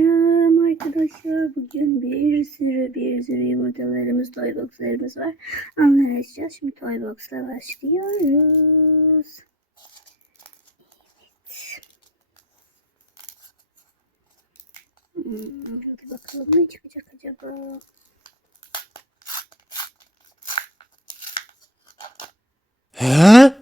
Selam arkadaşlar. Bugün bir sürü bir sürü yumurtalarımız, toyboxlarımız var. Anlayacağız. Şimdi toybox'la başlıyoruz. Evet. Hmm, hadi bakalım ne çıkacak acaba? He?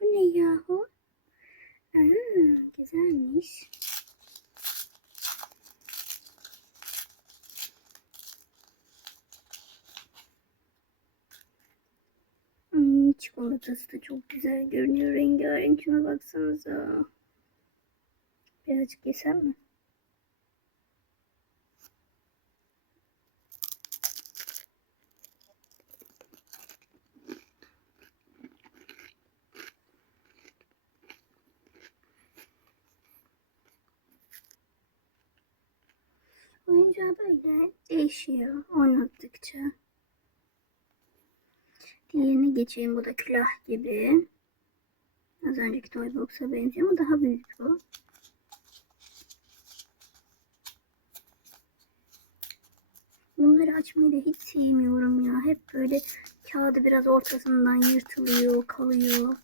Bu ne yahu? Aa, güzelmiş. Hmm, çikolatası da çok güzel görünüyor. Rengarenk şuna baksanıza. Birazcık yesem mi? Oyuncağı böyle değişiyor oynattıkça. Diğerine geçeyim. Bu da külah gibi. Az önceki Toybox'a benziyor ama daha büyük bu. Bunları açmayı da hiç sevmiyorum ya. Hep böyle kağıdı biraz ortasından yırtılıyor, kalıyor.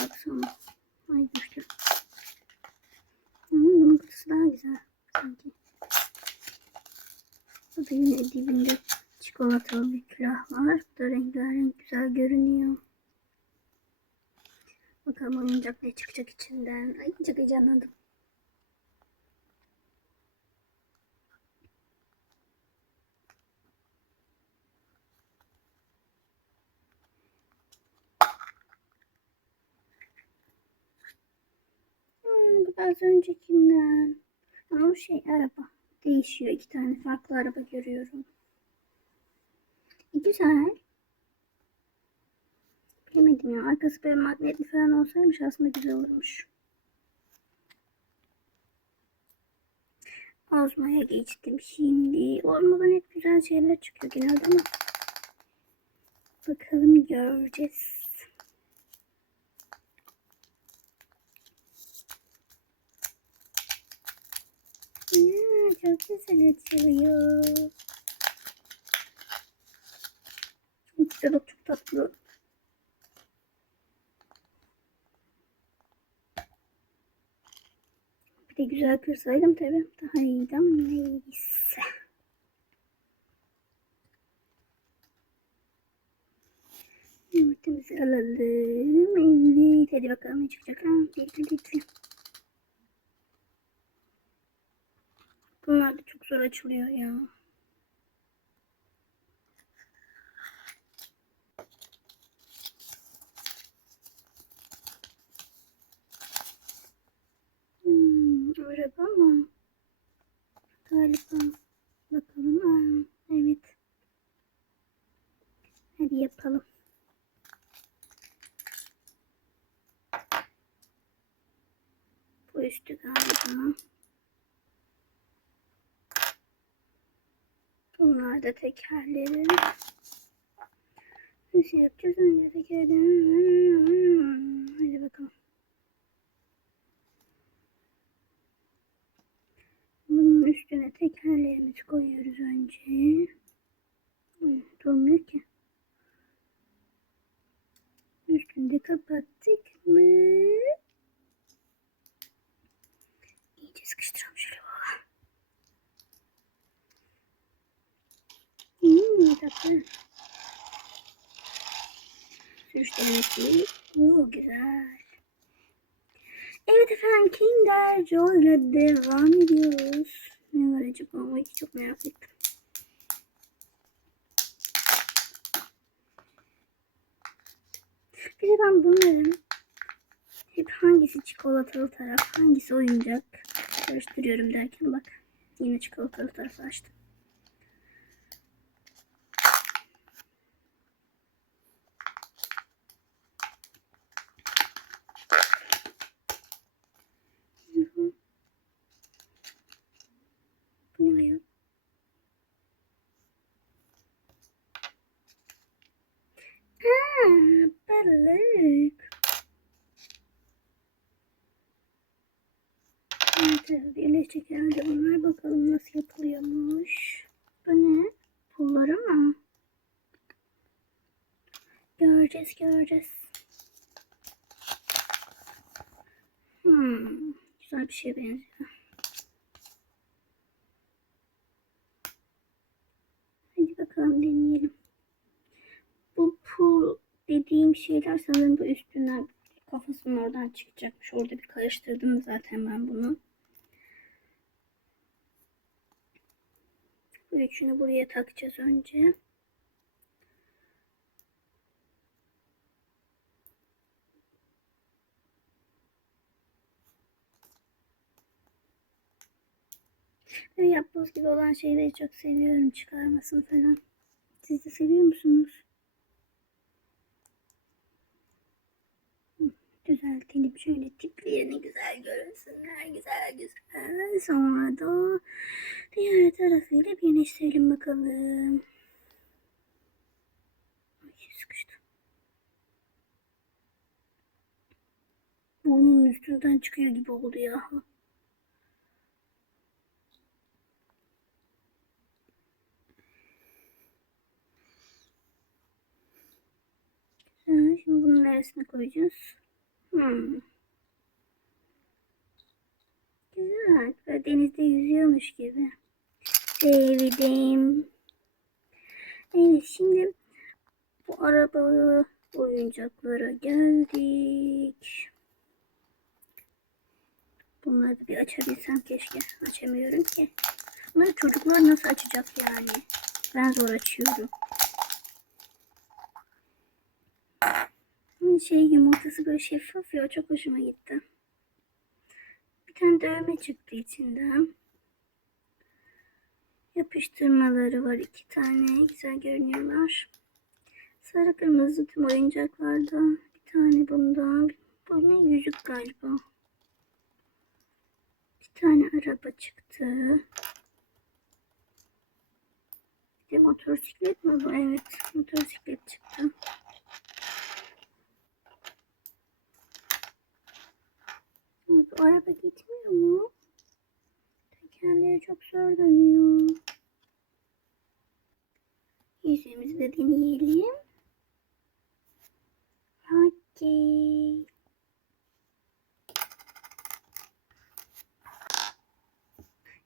Baksana. Ay düştü. Hmm, bunun kutusu daha güzel sanki. Bu da yine dibinde çikolatalı bir külah var. Bu da rengarenk güzel görünüyor. Bakalım oyuncak ne çıkacak içinden. Ay çok heyecanlandım. Hmm, bu öncekinden. Ama şey araba. Değişiyor. iki tane farklı araba görüyorum. Güzel. Bilemedim ya. Arkası böyle magnetli falan olsaymış aslında güzel olurmuş. Ozma'ya geçtim şimdi. Ozma'dan hep güzel şeyler çıkıyor genelde ama bakalım göreceğiz. Ya, çok güzel açılıyor. İkisi de çok tatlı. Bir de güzel kırsaydım tabii daha iyiydi ama neyse. Yumurtamızı alalım. Evet. Hadi bakalım ne çıkacak. Ha, bekle bekle. Bunlar da çok zor açılıyor ya. Araba mı? Galiba. Bakalım. Aa, evet. Hadi yapalım. Bu üstü galiba. Bunlar da tekerleri. Nasıl yapacağız önce tekerleri? Hadi bakalım. Bunun üstüne tekerlerimizi koyuyoruz önce. Durmuyor ki. Üstünü de kapattık mı? İyice sıkıştıralım şöyle baba. Hmm, tatlı. Sürüşlemesi. Oo, güzel. Evet efendim Kinder Joy devam ediyoruz. Ne var acaba? Ama çok merak ettim. Bir de ben bunların hep hangisi çikolatalı taraf, hangisi oyuncak karıştırıyorum derken bak yine çikolatalı tarafı açtım. Hı hı. Bu ne ya? Aa, balık. Evet, tarafı bunlar. Bakalım nasıl yapılıyormuş. Bu ne? Pulları mı? Göreceğiz göreceğiz. Hmm, güzel bir şeye benziyor. Hadi bakalım deneyelim. Bu pul dediğim şeyler sanırım bu üstünden kafasının oradan çıkacakmış. Orada bir karıştırdım zaten ben bunu. Bu üçünü buraya takacağız önce. Yapboz gibi olan şeyleri çok seviyorum çıkarmasını falan. Siz de seviyor musunuz? Hı, Düzeltelim şöyle tiplerini güzel görünsünler güzel güzel. Sonra da diğer tarafıyla birleştirelim bakalım. Ay sıkıştı. Burnunun üstünden çıkıyor gibi oldu ya. Şimdi bunun neresine koyacağız? Hmm. Güzel. Böyle denizde yüzüyormuş gibi. Sevdim. Evet şimdi bu araba oyuncaklara geldik. Bunları da bir açabilsem keşke. Açamıyorum ki. Bunları çocuklar nasıl açacak yani? Ben zor açıyorum. Şey yumurtası böyle şeffaf ya çok hoşuma gitti. Bir tane dövme çıktı içinden. Yapıştırmaları var iki tane. Güzel görünüyorlar. Sarı kırmızı tüm oyuncaklarda. Bir tane bunda. Bu ne yüzük galiba. Bir tane araba çıktı. Bir de motosiklet mi bu? Evet motosiklet çıktı. Bu araba gitmiyor mu? Tekerleri çok zor dönüyor. Yüzümüzü de deneyelim. Okey.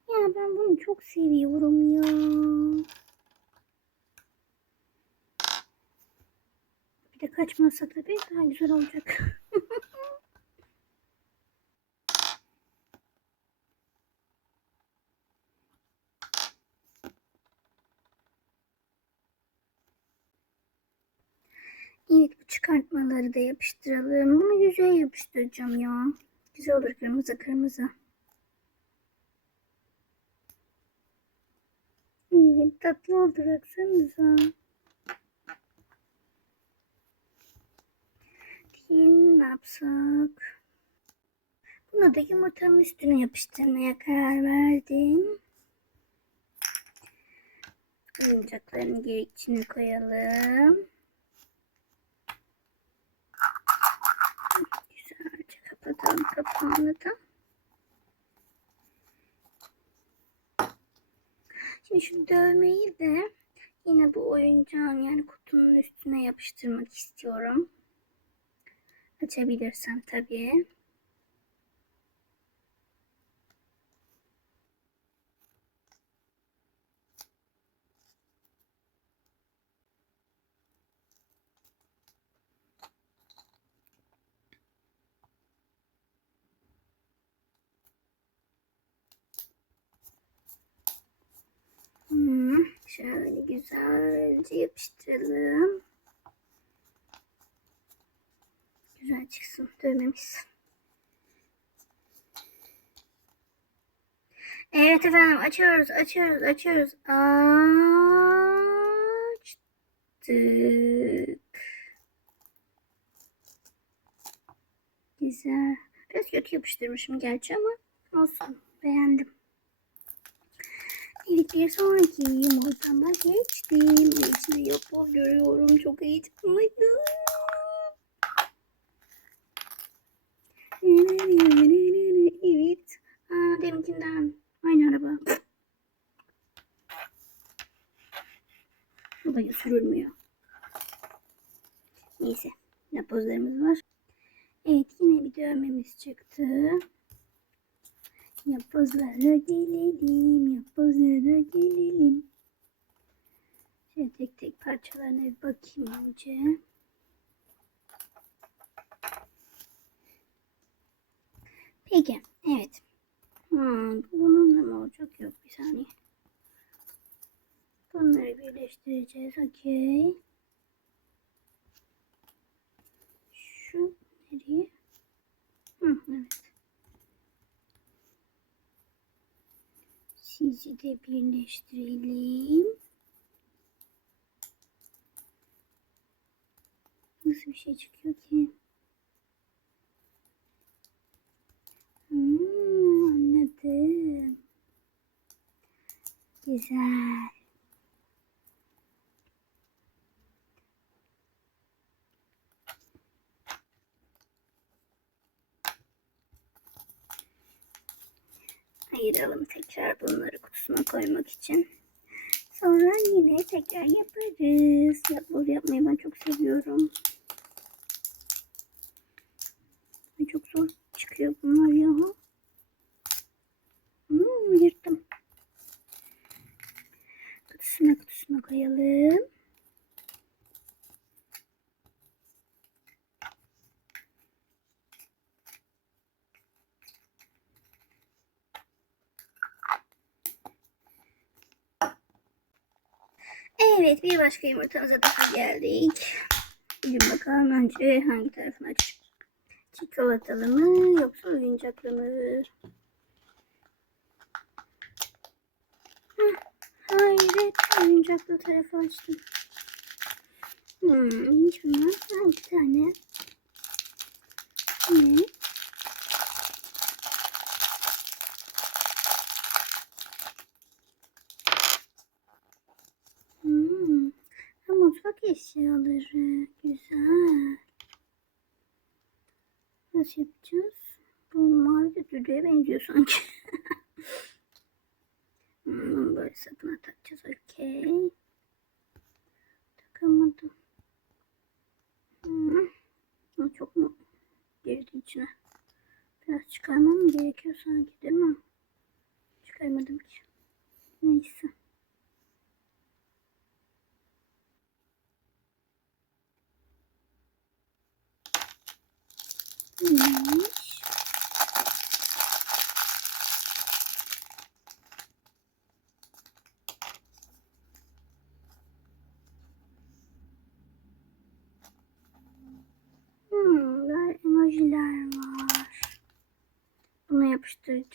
Ya ben bunu çok seviyorum ya. Bir de kaçmazsa tabii daha güzel olacak. Evet bu da yapıştıralım. Bunu yüzeye yapıştıracağım ya. Güzel olur kırmızı kırmızı. Evet tatlı oldu baksanıza. Diğerini ne yapsak? Bunu da yumurtanın üstüne yapıştırmaya karar verdim. Oyuncaklarını içine koyalım. Güzelce kapatalım kapağını da. Şimdi şu dövmeyi de yine bu oyuncağın yani kutunun üstüne yapıştırmak istiyorum. Açabilirsem tabii. Hmm, şöyle güzelce yapıştıralım. Güzel çıksın dövmemiz. Evet efendim açıyoruz açıyoruz açıyoruz. Açtık. Güzel. Biraz kötü yapıştırmışım gerçi ama olsun beğendim. Bir sonraki yumurtama geçtim. İçinde yapboz görüyorum. Çok heyecanlıyım. Evet. Aa, demin benimkinden. Aynı araba. Bu da sürülmüyor. Neyse. Yapbozlarımız var. Evet yine bir dövmemiz çıktı. Yapbozlara gelelim. Yapbozlara gelelim. Şöyle tek tek parçalarına bir bakayım önce. Peki. Evet. Hmm, bununla mı olacak? Yok bir saniye. Bunları birleştireceğiz. Okey. Şu nereye? Hı, evet. Sizi de birleştirelim. Nasıl bir şey çıkıyor ki? Hmm, anladım. Güzel. Ayıralım tekrar bunları kutusuna koymak için. Sonra yine tekrar yaparız. Yapboz yapmayı ben çok seviyorum. Ay, Çok zor çıkıyor bunlar ya. Hmm, yırttım. Kutusuna kutusuna koyalım. Evet bir başka yumurtamıza daha geldik. Gidin bakalım önce hangi tarafını açacağız. Çikolatalı mı yoksa oyuncaklı mı? Heh, hayret oyuncaklı tarafı açtım. Hmm, neymiş bunlar? İki tane. Ne? Hmm. Ha, mutfak eşyaları. Güzel. Nasıl yapacağız? Bu mavi de düdüğe benziyor sanki. hmm, böyle sapına takacağız. Okey. Takamadım. Hmm. Çok mu girdi içine? Biraz çıkarmam gerekiyor sanki değil mi? Çıkarmadım ki. Neyse. Neymiş? Hmm, böyle emojiler var. Bunu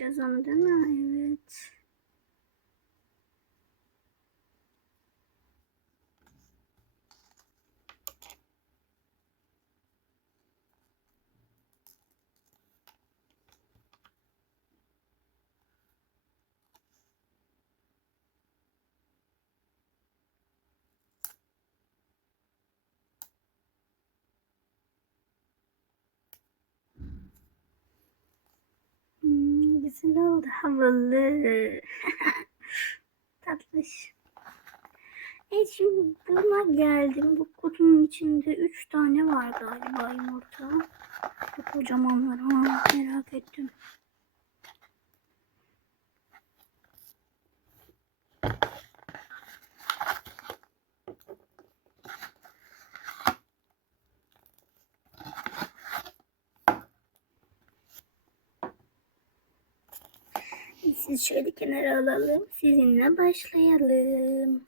yapıştıracağız onu değil mi? Hmm, güzel oldu. Havalı. Tatlış. Evet şimdi buna geldim. Bu kutunun içinde 3 tane var galiba yumurta. Bu kocamanlar. Ha, merak ettim. Siz şöyle kenara alalım. Sizinle başlayalım.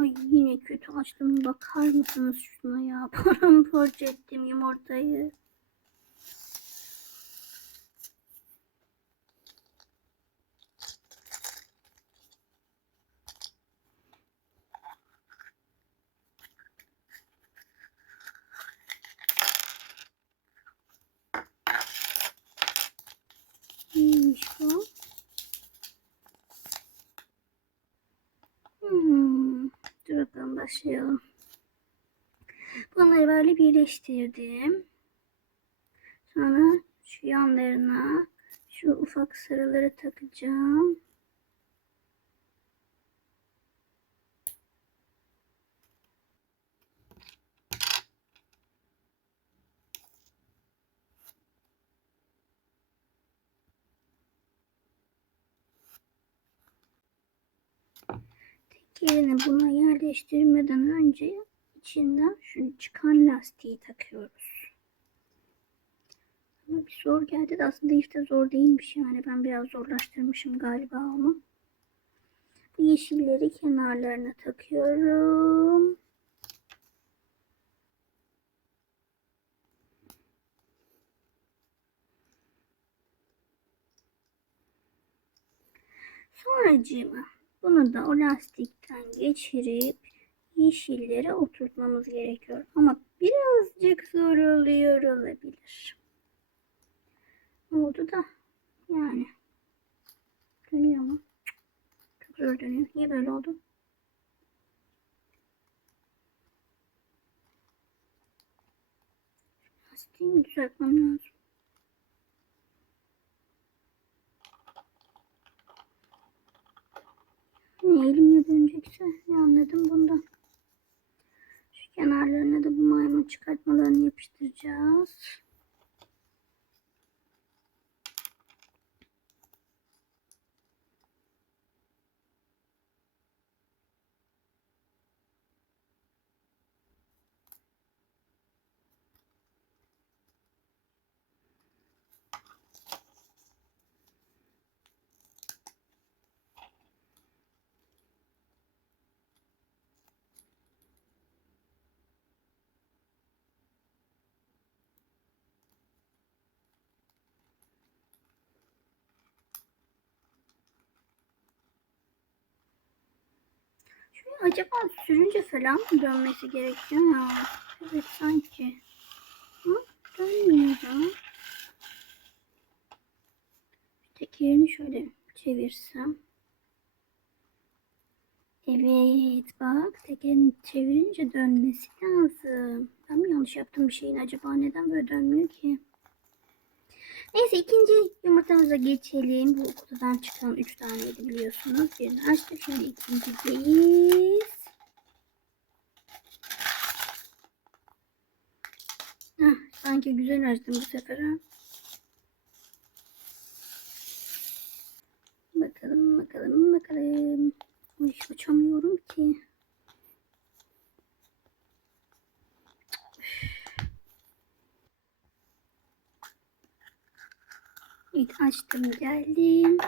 Ay yine kötü açtım. Bakar mısınız şuna ya? Paramparça ettim yumurtayı. Hmm. Dur bakalım başlayalım. Bunları böyle birleştirdim. Sonra şu yanlarına şu ufak sarıları takacağım. Tek yerine buna yerleştirmeden önce içinden şu çıkan lastiği takıyoruz. Ama bir zor geldi de aslında hiç de zor değilmiş yani. Ben biraz zorlaştırmışım galiba onu. Bu yeşilleri kenarlarına takıyorum. Sonracığıma bunu da o lastikten geçirip yeşillere oturtmamız gerekiyor. Ama birazcık zor oluyor olabilir. Oldu da yani dönüyor mu? Çok zor dönüyor. Niye böyle oldu? Lastiğimi düzeltmem lazım. Ne elimle dönecekse ne anladım bundan. Şu kenarlarına da bu maymun çıkartmalarını yapıştıracağız. Şöyle acaba sürünce falan mı dönmesi gerekiyor ya? Evet sanki. Hı? Dönmüyor. Tekerini şöyle çevirsem. Evet bak tekerini çevirince dönmesi lazım. Ben mi yanlış yaptım bir şeyin acaba neden böyle dönmüyor ki? Neyse ikinci yumurtamıza geçelim. Bu kutudan çıkan 3 taneydi biliyorsunuz. Birini açtık. Şimdi ikincideyiz. Heh, sanki güzel açtım bu sefer ha. Bakalım bakalım bakalım. Ay, açamıyorum ki. Açtım geldim.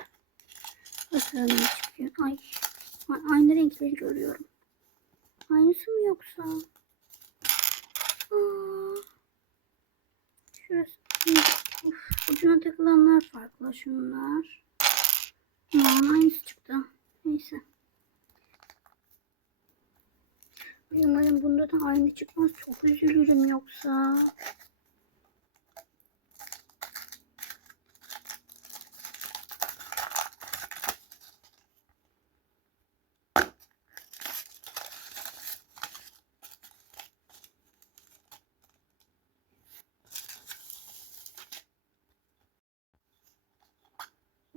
Bakalım çıkıyor. Ay aynı renkleri görüyorum. Aynısı mı yoksa? Aa, şurası. Uf, ucuna takılanlar farklı şunlar. Aman aynısı çıktı. Neyse. Umarım bunda da aynı çıkmaz. Çok üzülürüm yoksa.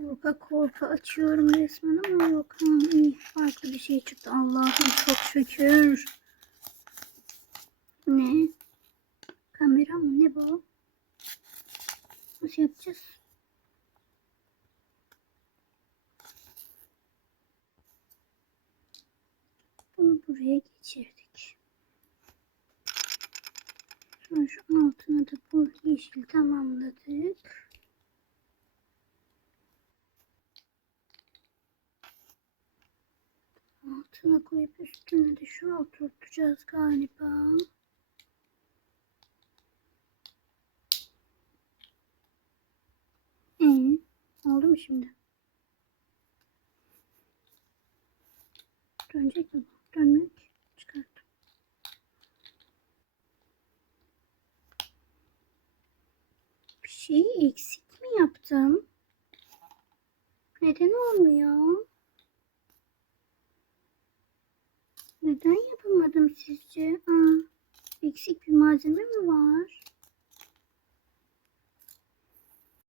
Korka korka açıyorum resmen ama yok. Ha, iyi. Farklı bir şey çıktı. Allah'ım çok şükür. Ne? Kamera mı? Ne bu? Nasıl yapacağız? Bunu buraya geçirdik. Şu altına da bu yeşil tamamladık. Altına koyup üstüne de şu oturtacağız galiba. ฉันไ玩